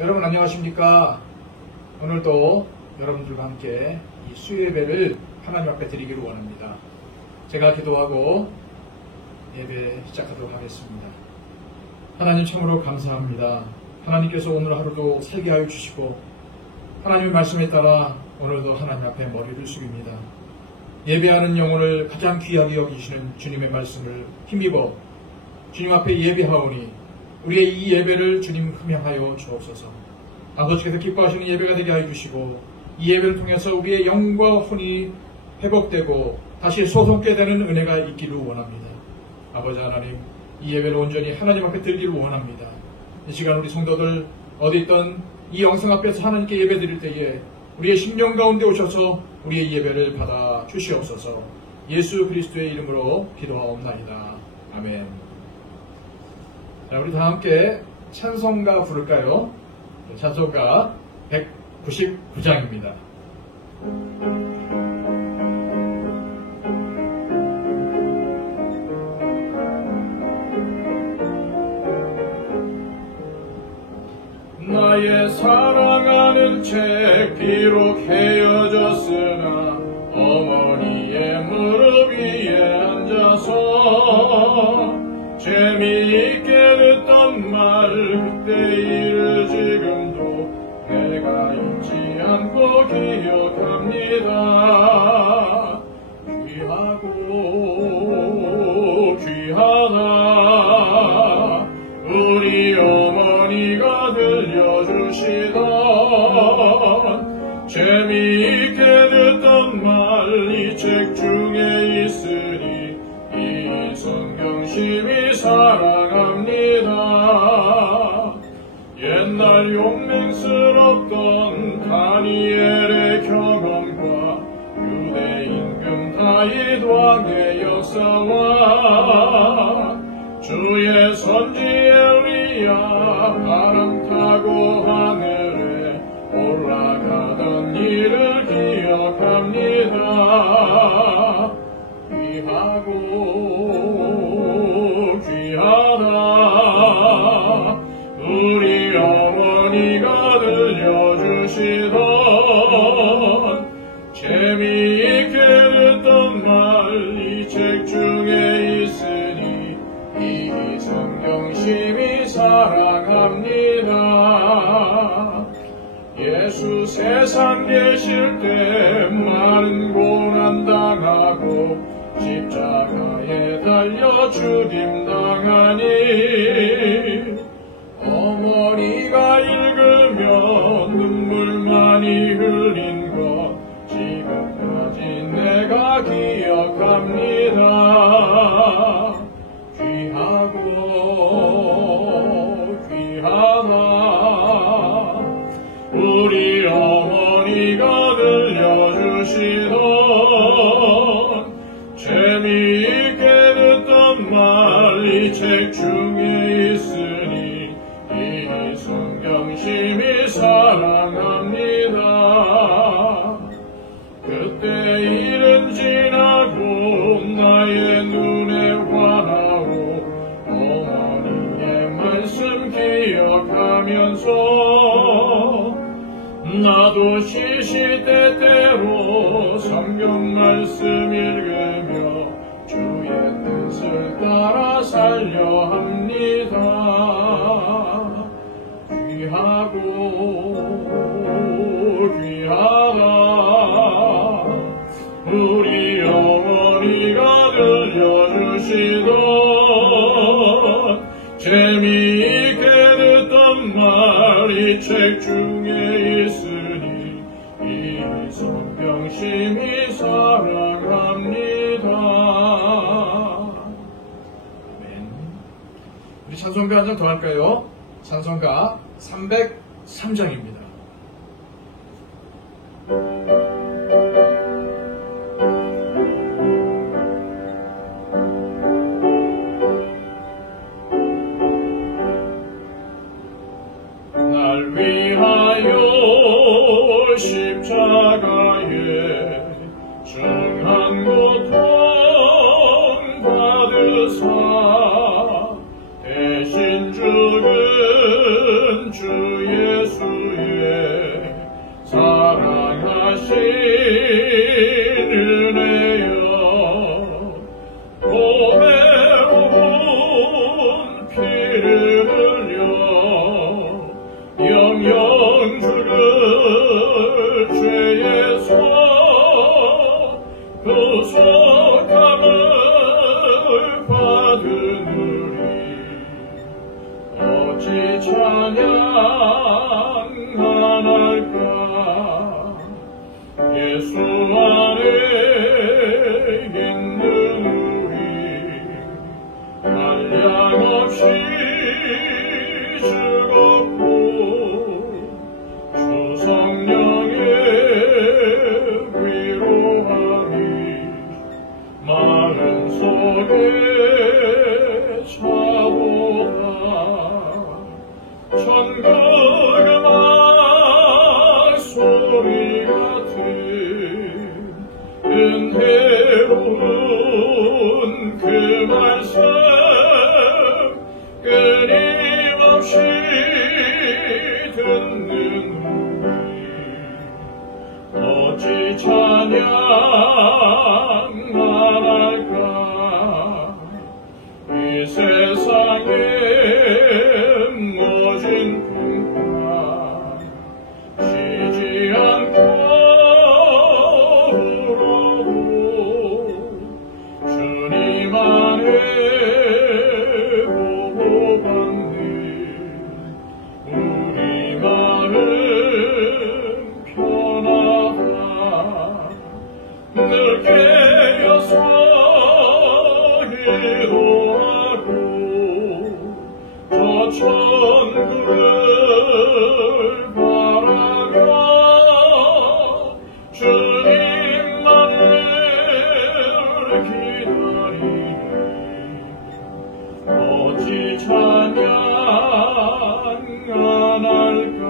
여러분 안녕하십니까? 오늘도 여러분들과 함께 이 수요예배를 하나님 앞에 드리기를 원합니다. 제가 기도하고 예배 시작하도록 하겠습니다. 하나님 참으로 감사합니다. 하나님께서 오늘 하루도 살게 하여 주시고 하나님의 말씀에 따라 오늘도 하나님 앞에 머리를 숙입니다. 예배하는 영혼을 가장 귀하게 여기시는 주님의 말씀을 힘입어 주님 앞에 예배하오니 우리의 이 예배를 주님 흠양하여 주옵소서. 아버지께서 기뻐하시는 예배가 되게 하여 주시고 이 예배를 통해서 우리의 영과 혼이 회복되고 다시 소성케 되는 은혜가 있기를 원합니다. 아버지 하나님, 이 예배를 온전히 하나님 앞에 드리기를 원합니다. 이 시간 우리 성도들 어디 있던 이 영성 앞에서 하나님께 예배 드릴 때에 우리의 심령 가운데 오셔서 우리의 예배를 받아 주시옵소서. 예수 그리스도의 이름으로 기도하옵나이다. 아멘. 자, 우리 다 함께 찬송가 부를까요? 찬송가 199장입니다. 나의 사랑하는 책 비록 헤어졌으나 어머니의 무릎 위에 앉아서 재미있게 듣던 말 그때 일을 지금도 내가 잊지 않고 기억합니다. 귀하고 귀하다 우리 어머니가 들려주시던 재미있게 듣던 말 이 책 중에 있으니 이 성경 심히 사랑합니다. 옛날 용맹스럽던 다니엘의 경험과 유대 임금 다윗 왕의 역사와 주의 선지 엘리야 바람 타고 하늘에 올라가던 일을 기억합니다. 귀하고 귀하다 우리 어머니가 들려주시던 재미있게 듣던 말 이 책 중에 있으니 이 성경 심히 사랑합니다. 예수 세상 계실 때 많은 고난 당하고 십자가에 달려 죽임당하니 어머니가 읽으면 눈물 많이 흘린 것 지금까지 내가 기억합니다. 귀하고 귀하다 우리 어머니가 들려주시던 재미있게 듣던 말 이 책 중에 있으니 이 성경 심히 사랑합니다. 그때 일은 지나고 나의 눈에 환하오 어머니의 말씀 기억하면서 나도 시시때때로 성경 말씀 읽으며 주의 뜻을 따라 살려 합니다. 귀하고 귀하다 우리 어머니가 들려주시던 재미있게 듣던 말 이 책 중에 있으니 이 성경 심히 사랑합니다. 아멘. 우리 찬송가 한 장 더 할까요? 찬송가 303장입니다. 날 위하여 십자가에 중한 고통 받으사 대신 죽은 주 예수 평안할까.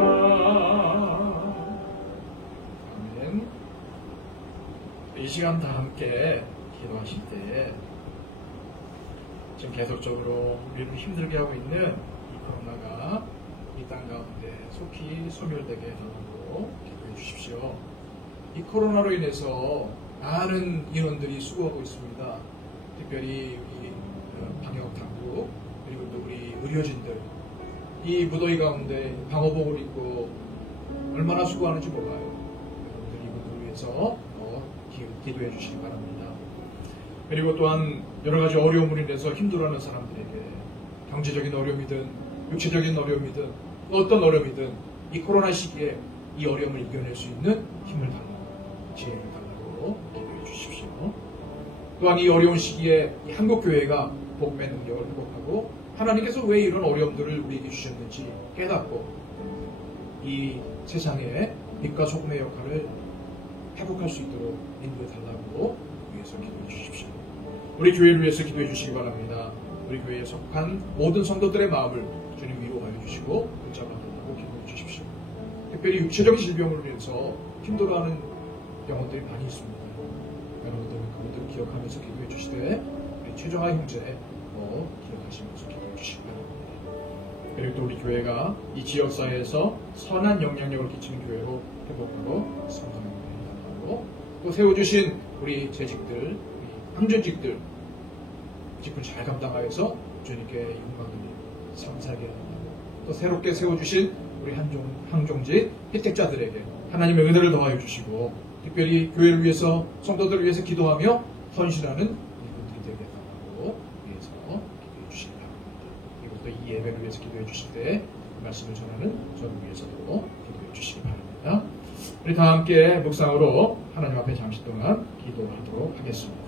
아멘. 이 시간 다 함께 기도하실 때 지금 계속적으로 우리를 힘들게 하고 있는 이 코로나가 이 땅 가운데 속히 소멸되게 해달라고 기도해 주십시오. 이 코로나로 인해서 많은 인원들이 수고하고 있습니다. 특별히 우리 방역당국 그리고 또 우리 의료진들 이 무더위 가운데 방호복을 입고 얼마나 수고하는지 몰라요. 여러분들 이분들을 위해서 기도해 주시기 바랍니다. 그리고 또한 여러 가지 어려움으로 인해서 힘들어하는 사람들에게 경제적인 어려움이든 육체적인 어려움이든 어떤 어려움이든 이 코로나 시기에 이 어려움을 이겨낼 수 있는 힘을 달라고 지혜를 달라고 기도해 주십시오. 또한 이 어려운 시기에 이 한국교회가 복음의 능력을 회복하고 하나님께서 왜 이런 어려움들을 우리에게 주셨는지 깨닫고 이 세상에 빛과 소금의 역할을 회복할 수 있도록 인도해 달라고 위해서 기도해 주십시오. 우리 교회를 위해서 기도해 주시기 바랍니다. 우리 교회에 속한 모든 성도들의 마음을 주님 위로하여 주시고 붙잡아달라고 기도해 주십시오. 특별히 육체적인 질병으로 인해서 힘들어하는 영혼들이 많이 있습니다. 여러분들 그분들을 기억하면서 기도해 주시되 우리 최정아 형제 기억하시면서 기도해 주시기 바랍니다. 그리고 또 우리 교회가 이 지역사회에서 선한 영향력을 끼치는 교회로 회복하고 성장하게 해달라고 또 세워주신 우리 재직들, 우리 항전직들 직분 잘 감당하여서 주님께 영광을 감사하게 한다고 또 새롭게 세워주신 우리 항종직 혜택자들에게 하나님의 은혜를 더하여 주시고 특별히 교회를 위해서 성도들을 위해서 기도하며 헌신하는 이분들이 되게 해달라고 위해서 기도해 주시기 바랍니다. 그리고 또 이 예배를 위해서 기도해 주실 때 말씀을 전하는 저를 위해서도 기도해 주시기 바랍니다. 우리 다 함께 묵상으로 하나님 앞에 잠시 동안 기도하도록 하겠습니다.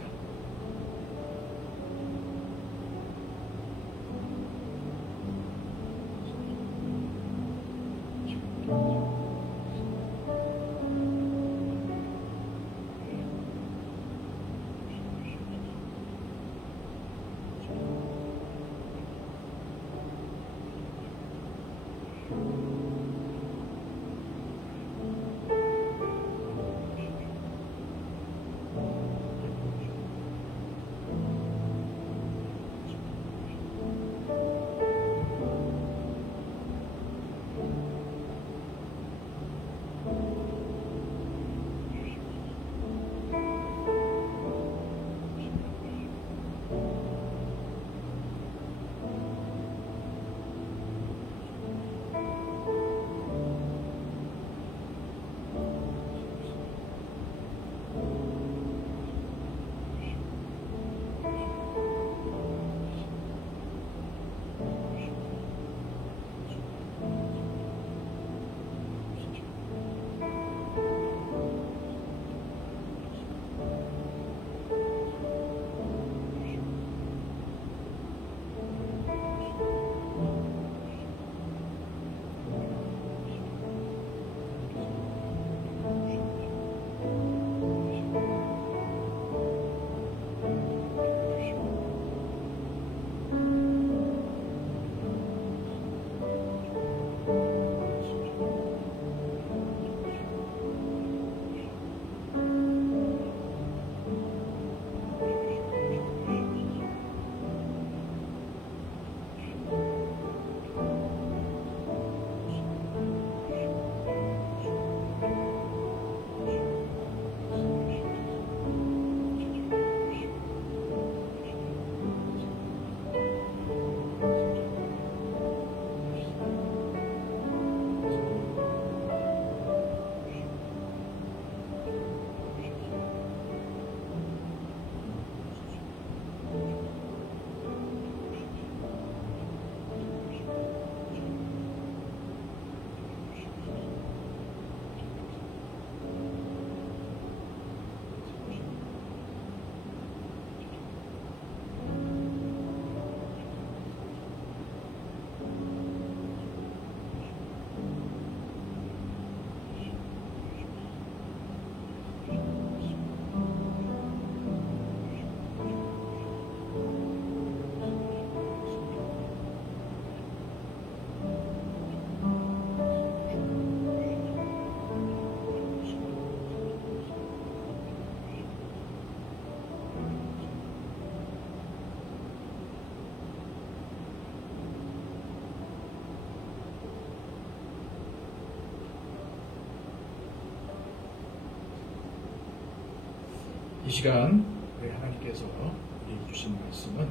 이 시간 우리 하나님께서 우리에게 주신 말씀은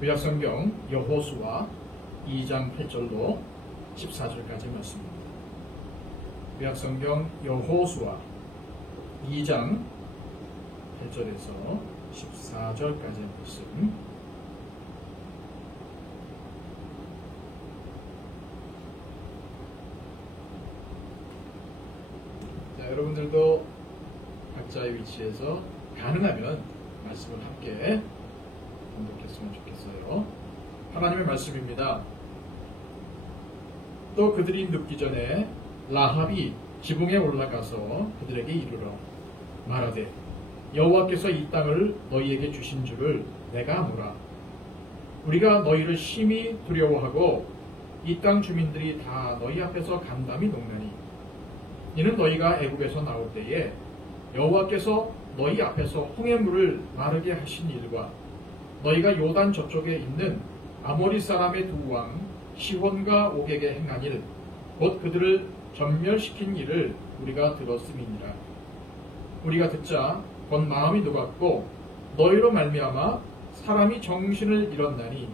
구약성경 여호수아 2장 8절로 14절까지 말씀입니다. 구약성경 여호수아 2장 8절에서 14절까지 말씀. 자, 여러분들도 각자의 위치에서 가능하면 말씀을 함께 공독했으면 좋겠어요. 하나님의 말씀입니다. 또 그들이 눕기 전에 라합이 지붕에 올라가서 그들에게 이르러 말하되 여호와께서 이 땅을 너희에게 주신 줄을 내가 아노라. 우리가 너희를 심히 두려워하고 이 땅 주민들이 다 너희 앞에서 간담이 녹나니 이는 너희가 애굽에서 나올 때에 여호와께서 너희 앞에서 홍해물을 마르게 하신 일과 너희가 요단 저쪽에 있는 아모리 사람의 두 왕 시혼과 옥에게 행한 일 곧 그들을 전멸시킨 일을 우리가 들었음이니라. 우리가 듣자 곧 마음이 녹았고 너희로 말미암아 사람이 정신을 잃었나니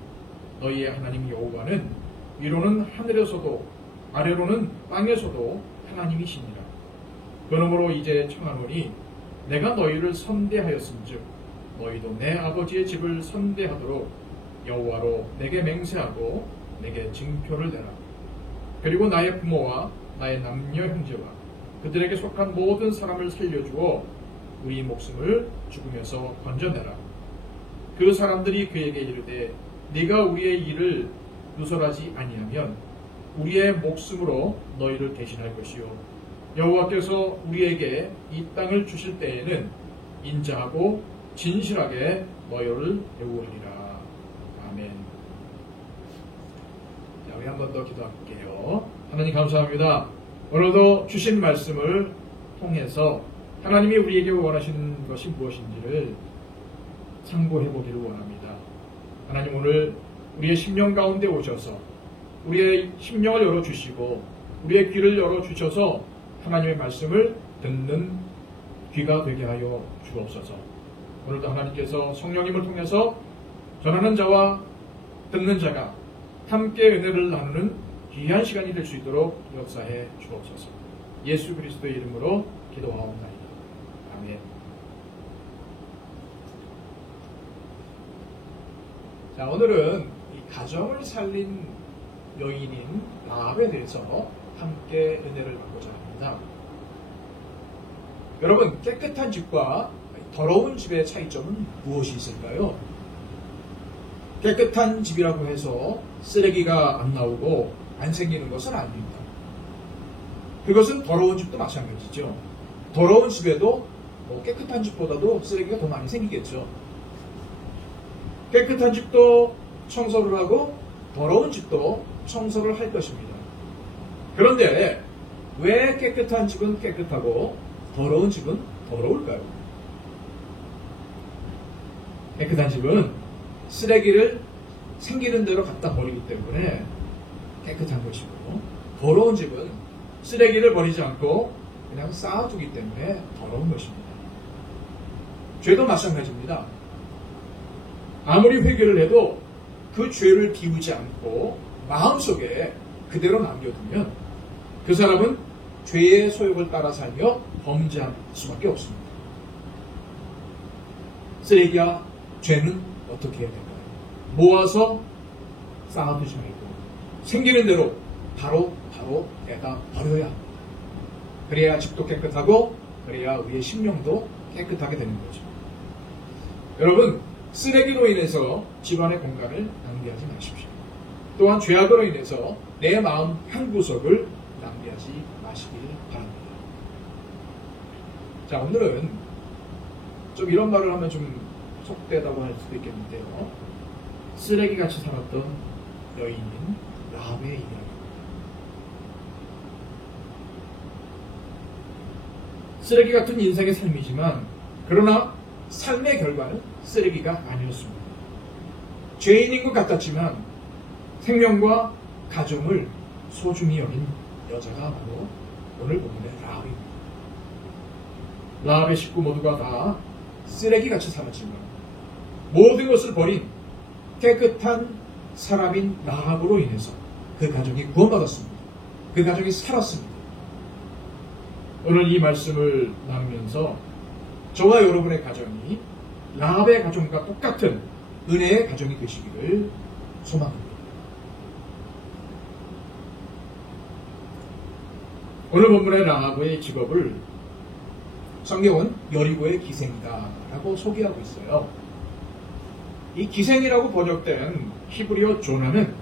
너희의 하나님 여호와는 위로는 하늘에서도 아래로는 땅에서도 하나님이시니라. 그러므로 이제 청하노니 내가 너희를 선대하였은즉 너희도 내 아버지의 집을 선대하도록 여호와로 내게 맹세하고 내게 증표를 내라. 그리고 나의 부모와 나의 남녀 형제와 그들에게 속한 모든 사람을 살려주어 우리 목숨을 죽음에서 건져내라. 그 사람들이 그에게 이르되 네가 우리의 일을 누설하지 아니하면 우리의 목숨으로 너희를 대신할 것이요 여호와께서 우리에게 이 땅을 주실 때에는 인자하고 진실하게 너희를 대우하리라. 아멘. 자, 우리 한 번 더 기도할게요. 하나님 감사합니다. 오늘도 주신 말씀을 통해서 하나님이 우리에게 원하시는 것이 무엇인지를 상고해 보기를 원합니다. 하나님 오늘 우리의 심령 가운데 오셔서 우리의 심령을 열어주시고 우리의 귀를 열어주셔서 하나님의 말씀을 듣는 귀가 되게 하여 주옵소서. 오늘도 하나님께서 성령님을 통해서 전하는 자와 듣는 자가 함께 은혜를 나누는 귀한 시간이 될 수 있도록 역사해 주옵소서. 예수 그리스도의 이름으로 기도하옵나이다. 아멘. 자, 오늘은 이 가정을 살린 여인인 라합에 대해서 함께 은혜를 받고자 합니다. 여러분, 깨끗한 집과 더러운 집의 차이점은 무엇이 있을까요? 깨끗한 집이라고 해서 쓰레기가 안 나오고 안 생기는 것은 아닙니다. 그것은 더러운 집도 마찬가지죠. 더러운 집에도 깨끗한 집보다도 쓰레기가 더 많이 생기겠죠. 깨끗한 집도 청소를 하고 더러운 집도 청소를 할 것입니다. 그런데 왜 깨끗한 집은 깨끗하고 더러운 집은 더러울까요? 깨끗한 집은 쓰레기를 생기는 대로 갖다 버리기 때문에 깨끗한 것이고, 더러운 집은 쓰레기를 버리지 않고 그냥 쌓아두기 때문에 더러운 것입니다. 죄도 마찬가지입니다. 아무리 회개를 해도 그 죄를 비우지 않고 마음속에 그대로 남겨두면 그 사람은 죄의 소욕을 따라 살며 범죄할 수밖에 없습니다. 쓰레기와 죄는 어떻게 해야 될까요? 모아서 쌓아두지 말고 생기는 대로 바로 내가 버려야 합니다. 그래야 집도 깨끗하고 그래야 우리의 심령도 깨끗하게 되는 거죠. 여러분, 쓰레기로 인해서 집안의 공간을 낭비하지 마십시오. 또한 죄악으로 인해서 내 마음 한 구석을 낭비하지 마시길 바랍니다. 자, 오늘은 좀 이런 말을 하면 좀 속되다고 할 수도 있겠는데요. 쓰레기같이 살았던 여인인 라합의 이야기입니다. 쓰레기 같은 인생의 삶이지만 그러나 삶의 결과는 쓰레기가 아니었습니다. 죄인인 것 같았지만 생명과 가정을 소중히 여긴 여자가 바로 오늘 본문의 라합입니다. 라합의 식구 모두가 다 쓰레기같이 살았지만 모든 것을 버린 깨끗한 사람인 라합으로 인해서 그 가정이 구원받았습니다. 그 가정이 살았습니다. 오늘 이 말씀을 나누면서 저와 여러분의 가정이 라합의 가정과 똑같은 은혜의 가정이 되시기를 소망합니다. 오늘 본문의 라합의 직업을 성경은 여리고의 기생이다 라고 소개하고 있어요. 이 기생이라고 번역된 히브리어 조나는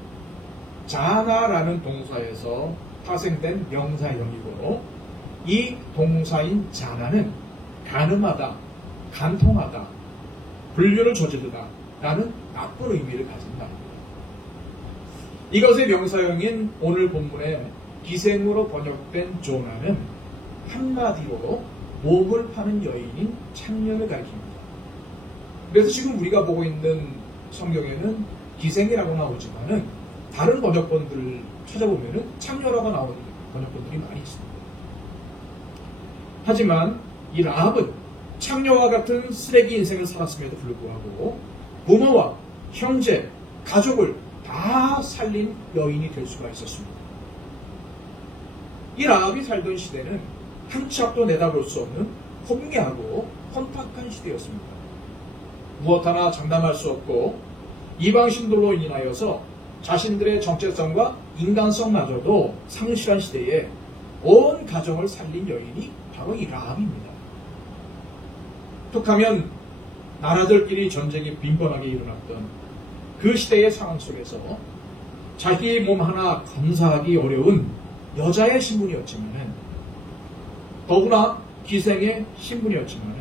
자나라는 동사에서 파생된 명사형이고, 이 동사인 자나는 간음하다, 간통하다, 불륜을 저지르다 라는 나쁜 의미를 가진 말입니다. 이것의 명사형인 오늘 본문의 기생으로 번역된 조나는 한마디로 몸을 파는 여인인 창녀를 가리킵니다. 그래서 지금 우리가 보고 있는 성경에는 기생이라고 나오지만은 다른 번역본들을 찾아보면은 창녀라고 나오는 번역본들이 많이 있습니다. 하지만 이 라합은 창녀와 같은 쓰레기 인생을 살았음에도 불구하고 부모와 형제, 가족을 다 살린 여인이 될 수가 있었습니다. 이 라합이 살던 시대는 한 치 앞도 내다볼 수 없는 혼미하고 혼탁한 시대였습니다. 무엇 하나 장담할 수 없고 이방신들로 인하여서 자신들의 정체성과 인간성마저도 상실한 시대에 온 가정을 살린 여인이 바로 이 라합입니다. 툭하면 나라들끼리 전쟁이 빈번하게 일어났던 그 시대의 상황 속에서 자기 몸 하나 검사하기 어려운 여자의 신분이었지만, 더구나 기생의 신분이었지만,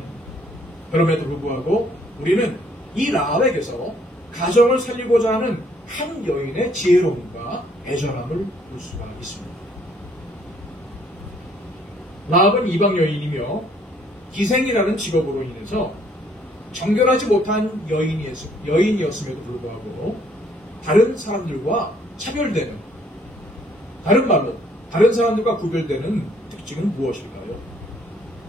그럼에도 불구하고 우리는 이 라합에게서 가정을 살리고자 하는 한 여인의 지혜로움과 애절함을 볼 수가 있습니다. 라합은 이방 여인이며 기생이라는 직업으로 인해서 정결하지 못한 여인이었음에도 불구하고 다른 사람들과 차별되는, 다른 말로 다른 사람들과 구별되는 특징은 무엇일까요?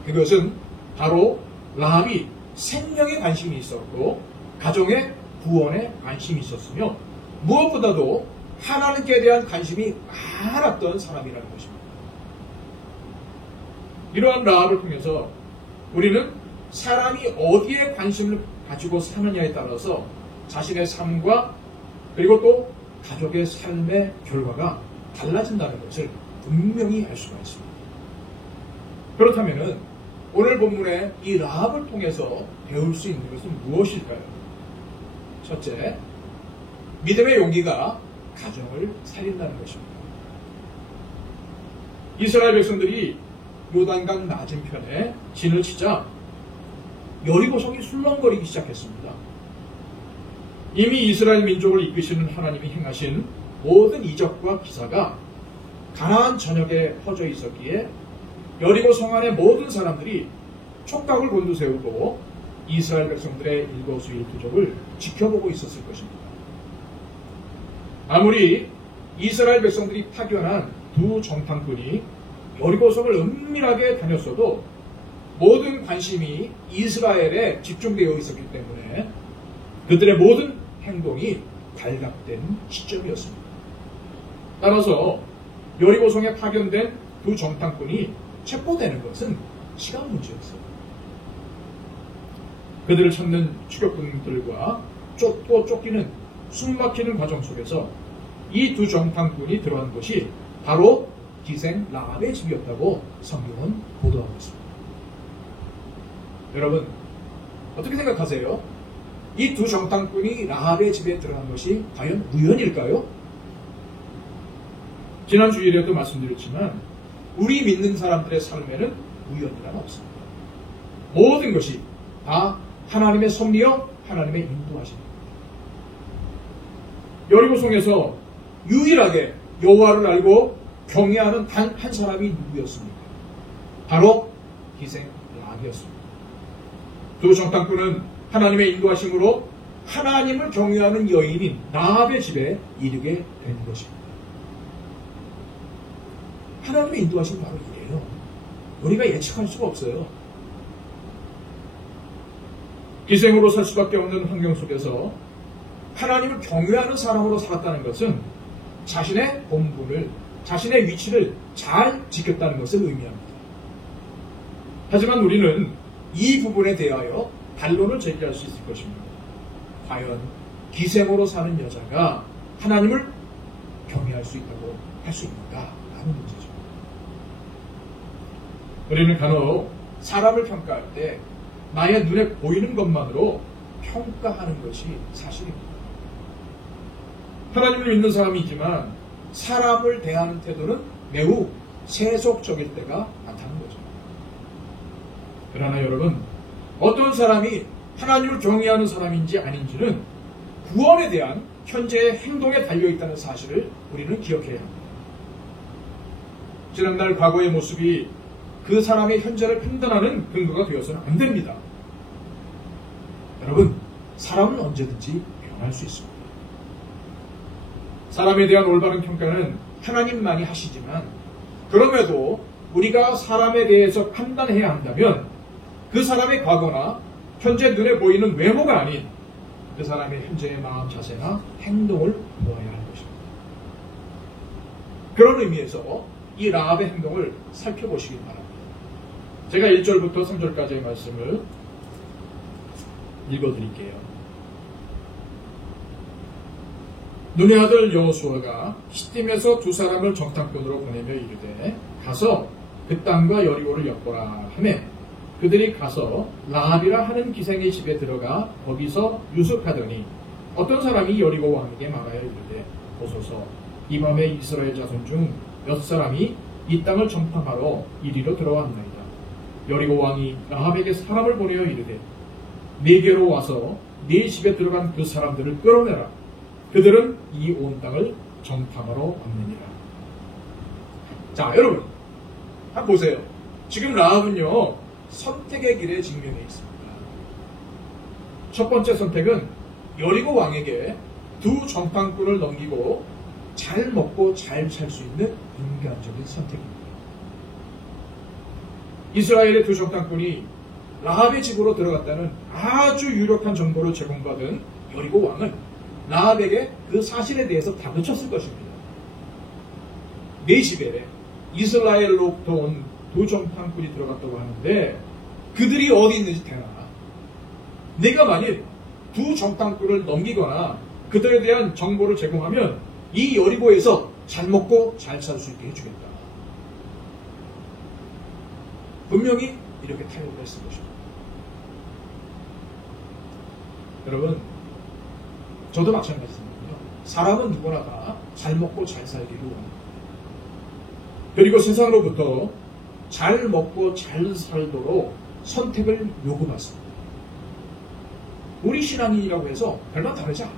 그것은 바로 라합이 생명에 관심이 있었고 가정의 구원에 관심이 있었으며 무엇보다도 하나님께 대한 관심이 많았던 사람이라는 것입니다. 이러한 라합을 통해서 우리는 사람이 어디에 관심을 가지고 사느냐에 따라서 자신의 삶과 그리고 또 가족의 삶의 결과가 달라진다는 것을 분명히 알 수가 있습니다. 그렇다면 오늘 본문의 이 라합을 통해서 배울 수 있는 것은 무엇일까요? 첫째, 믿음의 용기가 가정을 살린다는 것입니다. 이스라엘 백성들이 요단강 맞은편에 진을 치자 여리고성이 술렁거리기 시작했습니다. 이미 이스라엘 민족을 이끄시는 하나님이 행하신 모든 이적과 기사가 가나안 전역에 퍼져 있었기에 여리고성 안의 모든 사람들이 촉각을 곤두세우고 이스라엘 백성들의 일거수일투족을 지켜보고 있었을 것입니다. 아무리 이스라엘 백성들이 파견한 두 정탐꾼이 여리고성을 은밀하게 다녔어도 모든 관심이 이스라엘에 집중되어 있었기 때문에 그들의 모든 행동이 발각된 시점이었습니다. 따라서 여리고성에 파견된 두 정탐꾼이 체포되는 것은 시간 문제였어요. 그들을 찾는 추격군들과 쫓고 쫓기는 숨막히는 과정 속에서 이 두 정탐꾼이 들어간 곳이 바로 기생 라합의 집이었다고 성경은 보도하고 있습니다. 여러분, 어떻게 생각하세요? 이 두 정탐꾼이 라합의 집에 들어간 것이 과연 우연일까요? 지난 주일에도 말씀드렸지만 우리 믿는 사람들의 삶에는 우연이란 없습니다. 모든 것이 다 하나님의 섭리요, 하나님의 인도하십니다. 여리고성에서 유일하게 여호와를 알고 경외하는 단 한 사람이 누구였습니까? 바로 기생 라합이었습니다. 두 정탐꾼은 하나님의 인도하심으로 하나님을 경외하는 여인인 라합의 집에 이르게 되는 것입니다. 하나님의 인도하심이 바로 이래요. 우리가 예측할 수가 없어요. 기생으로 살 수밖에 없는 환경 속에서 하나님을 경외하는 사람으로 살았다는 것은 자신의 본분을, 자신의 위치를 잘 지켰다는 것을 의미합니다. 하지만 우리는 이 부분에 대하여 반론을 제기할 수 있을 것입니다. 과연 기생으로 사는 여자가 하나님을 경외할 수 있다고 할 수 있는가? 라는 문제죠. 우리는 간혹 사람을 평가할 때 나의 눈에 보이는 것만으로 평가하는 것이 사실입니다. 하나님을 믿는 사람이 있지만 사람을 대하는 태도는 매우 세속적일 때가 많다는 거죠. 그러나 여러분, 어떤 사람이 하나님을 경외하는 사람인지 아닌지는 구원에 대한 현재의 행동에 달려있다는 사실을 우리는 기억해야 합니다. 지난날 과거의 모습이 그 사람의 현재를 판단하는 근거가 되어서는 안 됩니다. 여러분, 사람은 언제든지 변할 수 있습니다. 사람에 대한 올바른 평가는 하나님만이 하시지만 그럼에도 우리가 사람에 대해서 판단해야 한다면 그 사람의 과거나 현재 눈에 보이는 외모가 아닌 그 사람의 현재의 마음 자세나 행동을 보아야 할 것입니다. 그런 의미에서 이 라합의 행동을 살펴보시기 바랍니다. 제가 1절부터 3절까지의 말씀을 읽어드릴게요. 눈의 아들 여호수아가 시딤에서 두 사람을 정탐꾼으로 보내며 이르되 가서 그 땅과 여리고를 엿보라 하며 그들이 가서 라합이라 하는 기생의 집에 들어가 거기서 유숙하더니 어떤 사람이 여리고 왕에게 말하여 이르되 보소서 이 밤에 이스라엘 자손 중 몇 사람이 이 땅을 정탐하러 이리로 들어왔나이다. 여리고 왕이 라합에게 사람을 보내어 이르되 네게로 와서 네 집에 들어간 그 사람들을 끌어내라. 그들은 이 온 땅을 정탐하러 왔느니라. 자, 여러분 한번 보세요. 지금 라합은요 선택의 길에 직면해 있습니다. 첫 번째 선택은 여리고 왕에게 두 정탐꾼을 넘기고 잘 먹고 잘 살 수 있는 인간적인 선택입니다. 이스라엘의 두 정탐꾼이 라합의 집으로 들어갔다는 아주 유력한 정보를 제공받은 여리고 왕은 라합에게 그 사실에 대해서 다그쳤을 것입니다. 네 집에 이스라엘로부터 온 두 정탐꾼이 들어갔다고 하는데 그들이 어디 있는지 대라. 내가 만일 두 정탐꾼을 넘기거나 그들에 대한 정보를 제공하면 이 여리고에서 잘 먹고 잘 살 수 있게 해주겠다. 분명히 이렇게 타협을 했을 것입니다. 여러분, 저도 마찬가지입니다. 사람은 누구나 다 잘 먹고 잘 살기를 원합니다. 그리고 세상으로부터 잘 먹고 잘 살도록 선택을 요구받습니다. 우리 신앙인이라고 해서 별반 다르지 않아요.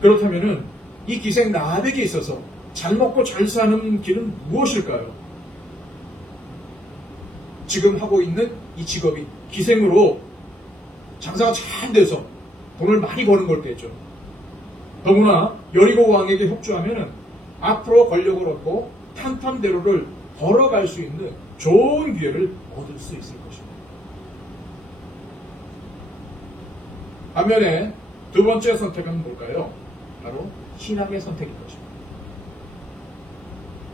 그렇다면 이 기생 라합에게 있어서 잘 먹고 잘 사는 길은 무엇일까요? 지금 하고 있는 이 직업이 기생으로 장사가 잘 돼서 돈을 많이 버는 걸 때죠. 더구나 여리고 왕에게 협조하면 앞으로 권력을 얻고 탄탄대로를 걸어갈 수 있는 좋은 기회를 얻을 수 있을 것입니다. 반면에 두 번째 선택은 뭘까요? 바로 신앙의 선택인 것입니다.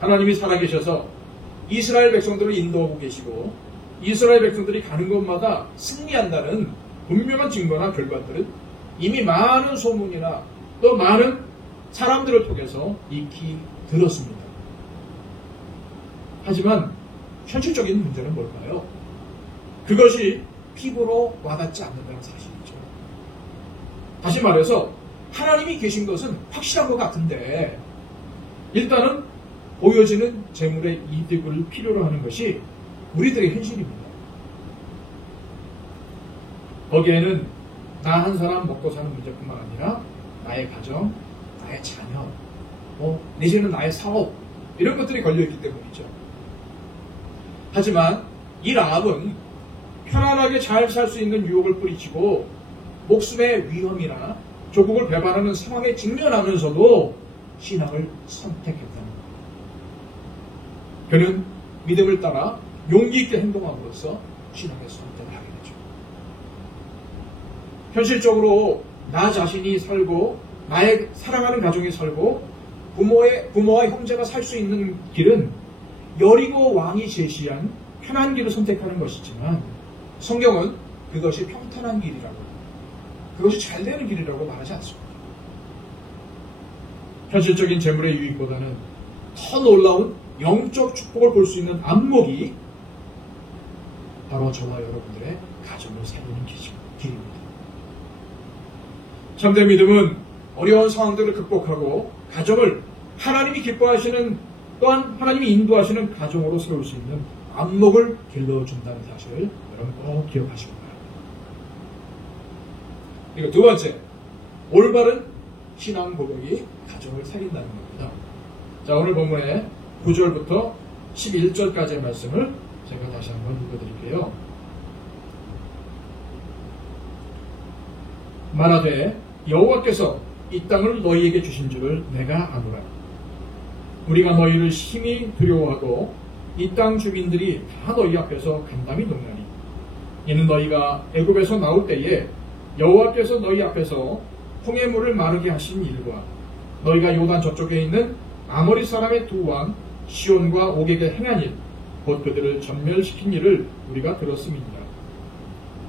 하나님이 살아계셔서 이스라엘 백성들을 인도하고 계시고 이스라엘 백성들이 가는 곳마다 승리한다는 분명한 증거나 결과들은 이미 많은 소문이나 또 많은 사람들을 통해서 익히 들었습니다. 하지만 현실적인 문제는 뭘까요? 그것이 피부로 와닿지 않는다는 사실이죠. 다시 말해서 하나님이 계신 것은 확실한 것 같은데 일단은 보여지는 재물의 이득을 필요로 하는 것이 우리들의 현실입니다. 거기에는 나 한 사람 먹고 사는 문제뿐만 아니라 나의 가정, 나의 자녀, 내지는 나의 사업 이런 것들이 걸려있기 때문이죠. 하지만 이 라합은 편안하게 잘 살 수 있는 유혹을 뿌리치고 목숨의 위험이나 조국을 배반하는 상황에 직면하면서도 신앙을 선택했다는 겁니다. 그는 믿음을 따라 용기 있게 행동함으로써 신앙의 선택을 하게 되죠. 현실적으로 나 자신이 살고 나의 사랑하는 가정이 살고 부모와 형제가 살 수 있는 길은 여리고 왕이 제시한 편한 길을 선택하는 것이지만 성경은 그것이 평탄한 길이라고, 그것이 잘 되는 길이라고 말하지 않습니다. 현실적인 재물의 유익보다는 더 놀라운 영적 축복을 볼 수 있는 안목이 바로 저와 여러분들의 가정을 살리는 길입니다. 참된 믿음은 어려운 상황들을 극복하고 가정을 하나님이 기뻐하시는, 또한 하나님이 인도하시는 가정으로 세울 수 있는 안목을 길러준다는 사실을 여러분 꼭 기억하시기 바랍니다. 그리고 두 번째, 올바른 신앙 고백이 가정을 살린다는 겁니다. 자, 오늘 본문의 9절부터 11절까지의 말씀을 제가 다시 한번 읽어드릴게요. 말하되 여호와께서 이 땅을 너희에게 주신 줄을 내가 아노라. 우리가 너희를 심히 두려워하고 이 땅 주민들이 다 너희 앞에서 간담이 녹나니 이는 너희가 애굽에서 나올 때에 여호와께서 너희 앞에서 홍해 물을 마르게 하신 일과 너희가 요단 저쪽에 있는 아모리 사람의 두 왕 시온과 옥에게 행한 일, 곧 그들을 전멸시킨 일을 우리가 들었음이니라.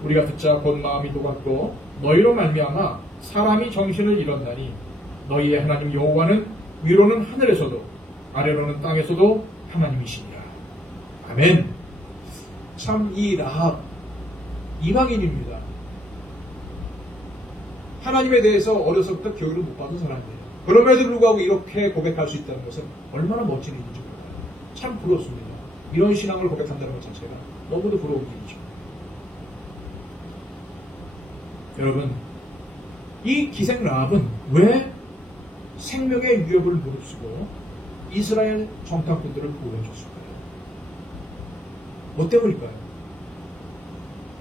우리가 듣자 본 마음이 녹았고 너희로 말미암아 사람이 정신을 잃었나니 너희의 하나님 여호와는 위로는 하늘에서도 아래로는 땅에서도 하나님이시니라. 아멘. 참 이 라합 이방인입니다. 하나님에 대해서 어려서부터 교육을 못 받은 사람이에요. 그럼에도 불구하고 이렇게 고백할 수 있다는 것은 얼마나 멋진 일인지 몰라요. 참 부럽습니다. 이런 신앙을 고백한다는 것 자체가 너무도 부러운 일이죠. 여러분, 이 기생 라합은 왜 생명의 위협을 무릅쓰고 이스라엘 정탐꾼들을 보호해줬을까요? 뭐 때문일까요?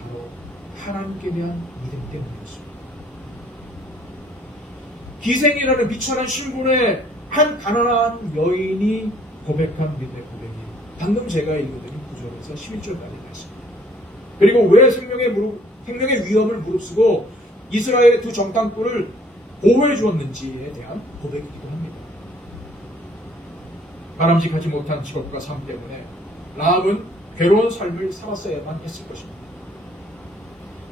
바로 하나님께 대한 믿음 때문이었습니다. 기생이라는 비천한 신분의 한 가난한 여인이 고백한 믿음의 고백이 방금 제가 읽어드린 9절에서 11절까지 말씀입니다. 그리고 왜 생명의 위협을 무릅쓰고 이스라엘의 두 정탐꾼을 보호해 주었는지에 대한 고백이기도 합니다. 바람직하지 못한 직업과 삶 때문에 라합은 괴로운 삶을 살았어야만 했을 것입니다.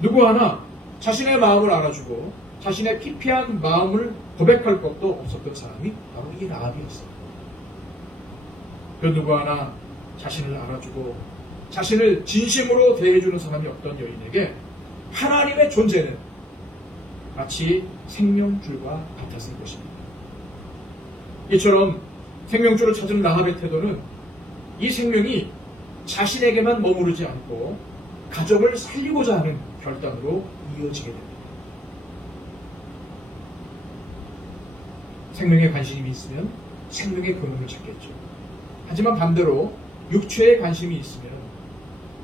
누구 하나 자신의 마음을 알아주고 자신의 피폐한 마음을 고백할 것도 없었던 사람이 바로 이 라합이었어요. 그 누구 하나 자신을 알아주고 자신을 진심으로 대해주는 사람이 없던 여인에게 하나님의 존재는 마치 생명줄과 같았을 것입니다. 이처럼 생명줄을 찾은 라합의 태도는 이 생명이 자신에게만 머무르지 않고 가정을 살리고자 하는 결단으로 이어지게 됩니다. 생명에 관심이 있으면 생명의 근원을 찾겠죠. 하지만 반대로 육체에 관심이 있으면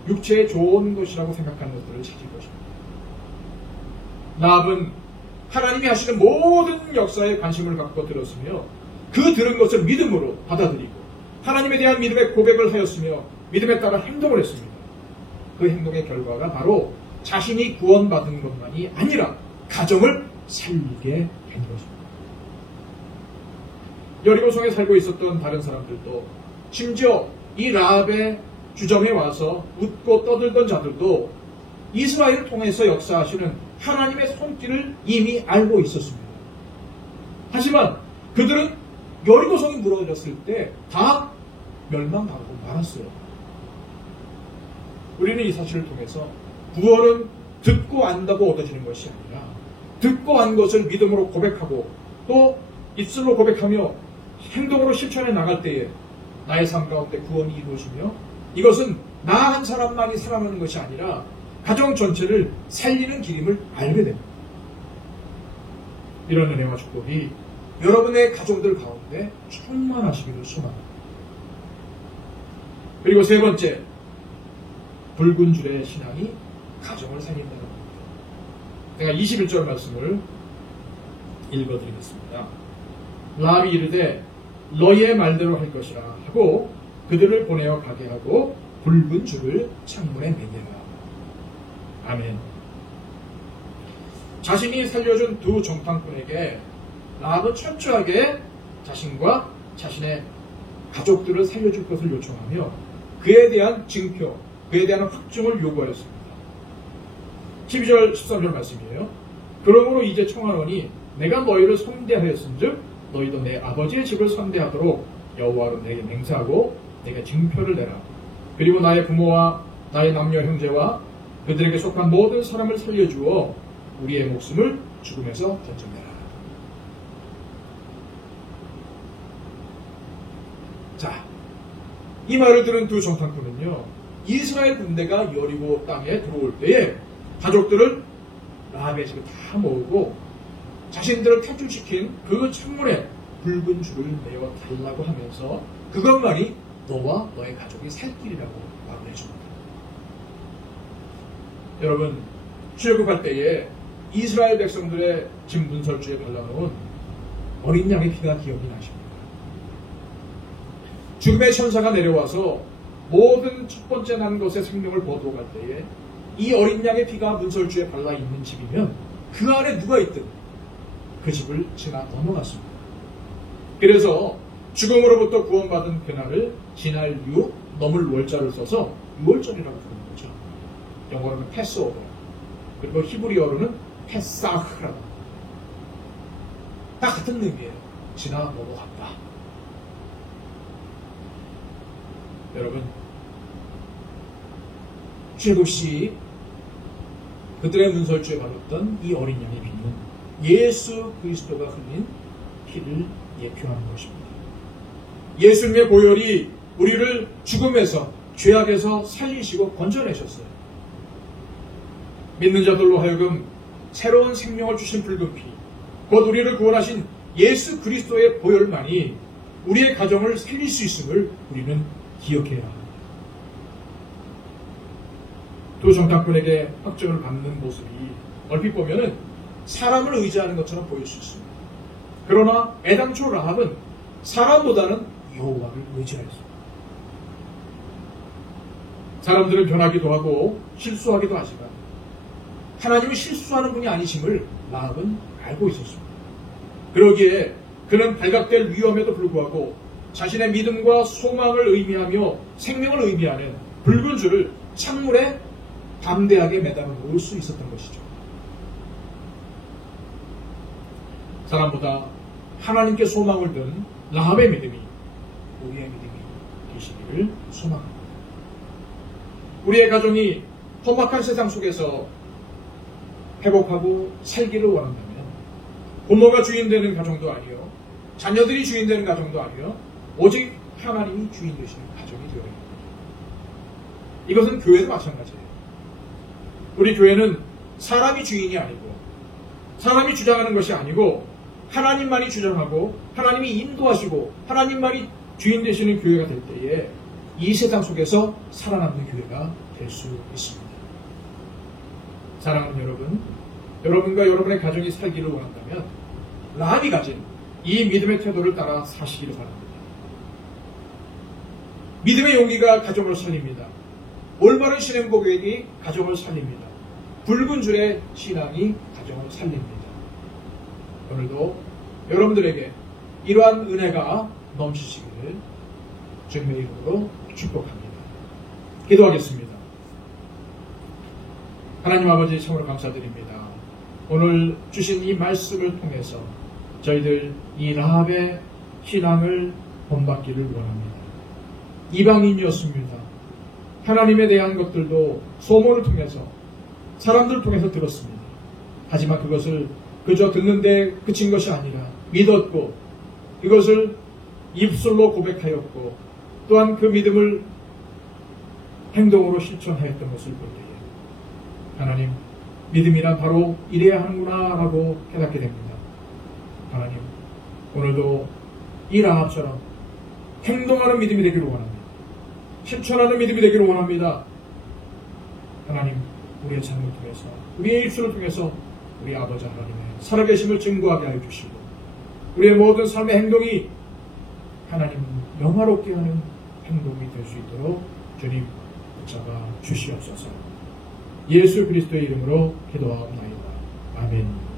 육체에 좋은 것이라고 생각하는 것들을 찾을 것입니다. 라합은 하나님이 하시는 모든 역사에 관심을 갖고 들었으며 그 들은 것을 믿음으로 받아들이고 하나님에 대한 믿음의 고백을 하였으며 믿음에 따라 행동을 했습니다. 그 행동의 결과가 바로 자신이 구원받은 것만이 아니라 가정을 살리게 된 것입니다. 여리고성에 살고 있었던 다른 사람들도 심지어 이 라합의 주점에 와서 웃고 떠들던 자들도 이스라엘을 통해서 역사하시는 하나님의 손길을 이미 알고 있었습니다. 하지만 그들은 여리고성이 무너졌을 때 다 멸망하고 말았어요. 우리는 이 사실을 통해서 구원은 듣고 안다고 얻어지는 것이 아니라 듣고 안 것을 믿음으로 고백하고 또 입술로 고백하며 행동으로 실천해 나갈 때에 나의 삶 가운데 구원이 이루어지며 이것은 나 한 사람만이 살아나는 것이 아니라 가정 전체를 살리는 길임을 알게 됩니다. 이런 은혜와 축복이 여러분의 가족들 가운데 충만하시기를 소망합니다. 그리고 세 번째, 붉은 줄의 신앙이 가정을 살린다는 겁니다. 제가 21절 말씀을 읽어드리겠습니다. 라합이 이르되 너희의 말대로 할 것이라 하고 그들을 보내어 가게 하고 붉은 줄을 창문에 매니라. 아멘. 자신이 살려준 두 정탐꾼에게 라합은 철저하게 자신과 자신의 가족들을 살려줄 것을 요청하며 그에 대한 증표, 그에 대한 확증을 요구하였습니다. 12절 13절 말씀이에요. 그러므로 이제 청하노니 내가 너희를 선대하였은즉 너희도 내 아버지의 집을 선대하도록 여호와로 내게 맹세하고 내게 증표를 내라. 그리고 나의 부모와 나의 남녀 형제와 그들에게 속한 모든 사람을 살려주어 우리의 목숨을 죽음에서 건져내라. 자, 이 말을 들은 두 정탐꾼은요, 이스라엘 군대가 여리고 땅에 들어올 때에 가족들을 라합의 집에 다 모으고 자신들을 탈출시킨 그 창문에 붉은 줄을 내어 달라고 하면서 그것만이 너와 너의 가족이 살 길이라고 말을 해줍니다. 여러분, 출애굽할 때에 이스라엘 백성들의 집 문설주에 발라놓은 어린 양의 피가 기억이 나십니다. 죽음의 천사가 내려와서 모든 첫 번째 난 것의 생명을 거두어갈 때에 이 어린 양의 피가 문설주에 발라있는 집이면 그 안에 누가 있든 그 집을 지나 넘어갔습니다. 그래서 죽음으로부터 구원받은 그날을 지날 유, 넘을 월자를 써서 유월절이라고 부르는 거죠. 영어로는 패스오버, 그리고 히브리어로는 패사흐라고. 다 같은 의미예요. 지나 넘어갔다. 여러분, 출애굽 시 그들의 문설주에 발랐던 이 어린 양의 피는 예수 그리스도가 흘린 피를 예표하는 것입니다. 예수님의 보혈이 우리를 죽음에서, 죄악에서 살리시고 건져내셨어요. 믿는 자들로 하여금 새로운 생명을 주신 붉은 피, 곧 우리를 구원하신 예수 그리스도의 보혈만이 우리의 가정을 살릴 수 있음을 우리는 기억해야 합니다. 두 정탐꾼에게 확증을 받는 모습이 얼핏 보면은 사람을 의지하는 것처럼 보일 수 있습니다. 그러나 애당초 라합은 사람보다는 여호와를 의지하였습니다. 사람들은 변하기도 하고 실수하기도 하지만 하나님은 실수하는 분이 아니심을 라합은 알고 있었습니다. 그러기에 그는 발각될 위험에도 불구하고 자신의 믿음과 소망을 의미하며 생명을 의미하는 붉은 줄을 창문에 담대하게 매달아 놓을 수 있었던 것이죠. 사람보다 하나님께 소망을 둔 라합의 믿음이 우리의 믿음이 되시기를 소망합니다. 우리의 가정이 험악한 세상 속에서 회복하고 살기를 원한다면 부모가 주인 되는 가정도 아니요, 자녀들이 주인 되는 가정도 아니요, 오직 하나님이 주인 되시는 가정이 되어야 합니다. 이것은 교회도 마찬가지예요. 우리 교회는 사람이 주인이 아니고 사람이 주장하는 것이 아니고 하나님만이 주장하고 하나님이 인도하시고 하나님만이 주인 되시는 교회가 될 때에 이 세상 속에서 살아남는 교회가 될 수 있습니다. 사랑하는 여러분, 여러분과 여러분의 가정이 살기를 원한다면 라합이 가진 이 믿음의 태도를 따라 사시기를 바랍니다. 믿음의 용기가 가정을 살립니다. 올바른 신앙 고백이 가정을 살립니다. 붉은 줄의 신앙이 가정을 살립니다. 오늘도 여러분들에게 이러한 은혜가 넘치시기를 주님의 이름으로 축복합니다. 기도하겠습니다. 하나님 아버지 참으로 감사드립니다. 오늘 주신 이 말씀을 통해서 저희들 이 라합의 신앙을 본받기를 원합니다. 이방인이었습니다. 하나님에 대한 것들도 소문을 통해서 사람들을 통해서 들었습니다. 하지만 그것을 그저 듣는데 그친 것이 아니라 믿었고 그것을 입술로 고백하였고 또한 그 믿음을 행동으로 실천하였던 것을 볼 때에 하나님, 믿음이란 바로 이래야 하는구나 라고 깨닫게 됩니다. 하나님, 오늘도 이 라합처럼 행동하는 믿음이 되기를 원합니다. 실천하는 믿음이 되기를 원합니다. 하나님, 우리의 삶을 통해서, 우리의 입술을 통해서 우리 아버지 하나님의 살아계심을 증거하게 하여 주시고 우리의 모든 삶의 행동이 하나님 영화롭게 하는 행동이 될 수 있도록 주님 붙잡아 주시옵소서. 예수 그리스도의 이름으로 기도하옵나이다. 아멘.